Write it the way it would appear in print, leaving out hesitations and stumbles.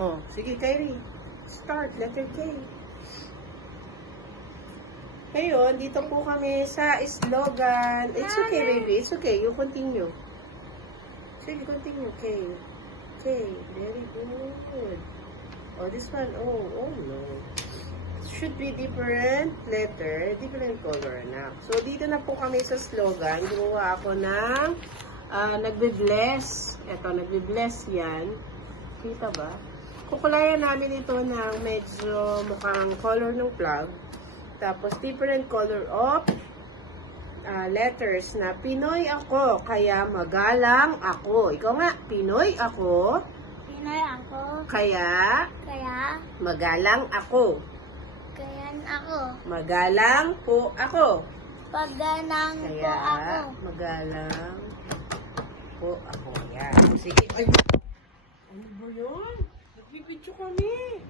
Oh, sige, Kyrie. Start, letter K. Ngayon, dito po kami sa slogan. It's okay, baby. It's okay. You continue. Sige, continue. K. K. Very good. Oh, this one. Oh no. Should be different letter, different color na. So, dito na po kami sa slogan. Gumawa ako ng nagbe-bless. Ito, nagbe-bless yan. Kita ba? Kukulayan namin ito ng medyo mukhang color ng plug. Tapos, different color of letters na Pinoy ako, kaya magalang ako. Ikaw nga, Pinoy ako. Pinoy ako. Kaya magalang ako. Kayan ako. Magalang po ako. Pagganang po Kaya ako. magalang po ako. Yan. Sige. Ay, ano ba yun? Nagbibidyo kami.